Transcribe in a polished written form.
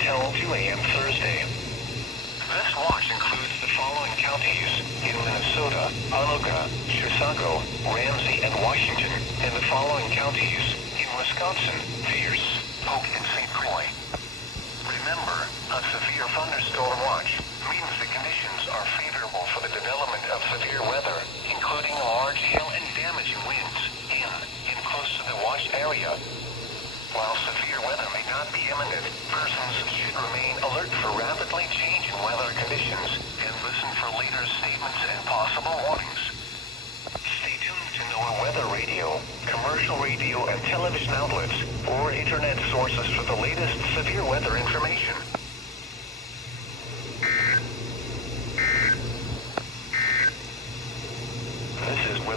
until 2 a.m. Thursday. This watch includes the following counties in Minnesota: Autauga, Chisago, Ramsey, and Washington, and the following counties in Wisconsin: Pierce, Polk, and St. Croix. Remember, a severe thunderstorm watch means the conditions are favorable for the development of severe weather, including large hail and damaging winds in and close to the watched area. While severe weather may not be imminent, persons should remain alert for rapidly changing weather conditions and listen for later statements and possible warnings. Stay tuned to NOAA Weather Radio, commercial radio and television outlets, or internet sources for the latest severe weather information. This is weather.